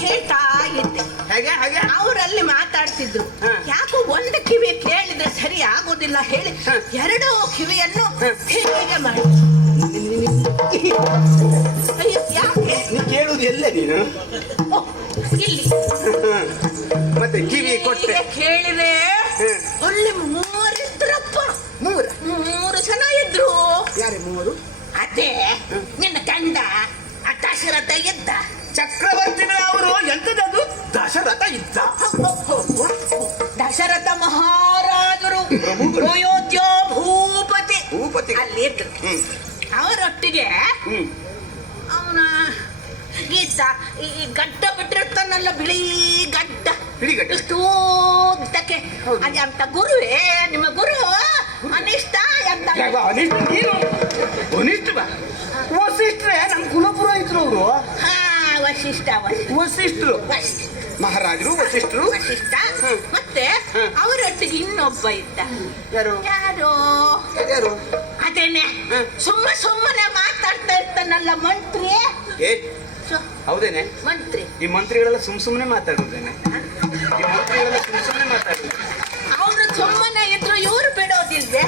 ಕೇಳ್ತಾ ಇದ್ದೆ. ಹೇಗೆ ಹಾಗೆ ಅವರಲ್ಲಿ ಮಾತಾಡ್ತಿದ್ರು. ಯಾಕೋ ಒಂದು ಕಿವಿ ಕೇಳಿದ್ರೆ ಸರಿ ಆಗೋದಿಲ್ಲ ಹೇಳಿ ಎರಡೂ ಕಿವಿಯನ್ನು ಹೀಗೆ ಮಾಡಿ. ಅಯ್ಯೋ, ಯಾಕೆ ನೀ ಕೇಳುದು ಎಲ್ಲ ನೀನು ಓ, ಇಲ್ಲಿ ಮತ್ತೆ ಕಿವಿ ಕೊಟ್ಟೆ ಹೀಗೆ ಕೇಳಿದ್ರೆ ಅಲ್ಲಿ ಮೂರಿದ್ರಪ್ಪ. ಮೂರು ಜನ ಇದ್ರು. ಯಾರೇ ಮೂವರು? ಅದೇ ನಿನ್ನ ಗಂಡ ದಶರಥ ಇದ್ದ. ಚಕ್ರವರ್ತಿಗಳ ಅವರು ಎಂತದದು? ದಶರಥ ಇದ್ದ. ದಶರಥ ಮಹಾರಾಜರು ಅಯೋಧ್ಯ ಭೂಪತಿ ಅಲ್ಲಿ ಇದ್ರು. ಅವರೊಟ್ಟಿಗೆ ಅವನ ಗೀತ ಈ ಗಡ್ಡ ಬಿಟ್ಟಿರ್ತಾನಲ್ಲ, ಬಿಳಿ ಗಡ್ಡ, ಇಷ್ಟು ಉದ್ದಕ್ಕೆ. ಅದೇ ಅಂತ ಗುರುವೇ ನಿಮ್ಮ ಗುರು ಅನಿಷ್ಟ ಅಂತ. ವಸಿಷ್ಠರೇ ನಮ್ ಕುಲಪುರೋಹಿತರು ಅವರು. ಹಾ, ವಸಿಷ್ಠರು ಮಹಾರಾಜರು ವಸಿಷ್ಠರು. ವಸಿಷ್ಠ ಮತ್ತೆ ಅವರೊಟ್ಟಿಗೆ ಇನ್ನೊಬ್ಬ ಇದ್ದ. ಯಾರು ಯಾರು ಅದೇನೆ ಸುಮ್ಮನೆ ಮಾತಾಡ್ತಾ ಇರ್ತಾನಲ್ಲ, ಮಂತ್ರಿ. ಹೌದೇನೆ? ಮಂತ್ರಿ. ಈ ಮಂತ್ರಿಗಳೆಲ್ಲ ಸುಮ್ನೆ ಮಾತಾಡುದೇನೆ? ಈ ಮಂತ್ರಿಗಳೆಲ್ಲ ಸುಮ್ನೆ ಮಾತಾಡುದು. ಅವ್ರು ಸುಮ್ಮನೆ ಇದ್ರು, ಇವ್ರು ಬಿಡೋದಿಲ್ವೇ?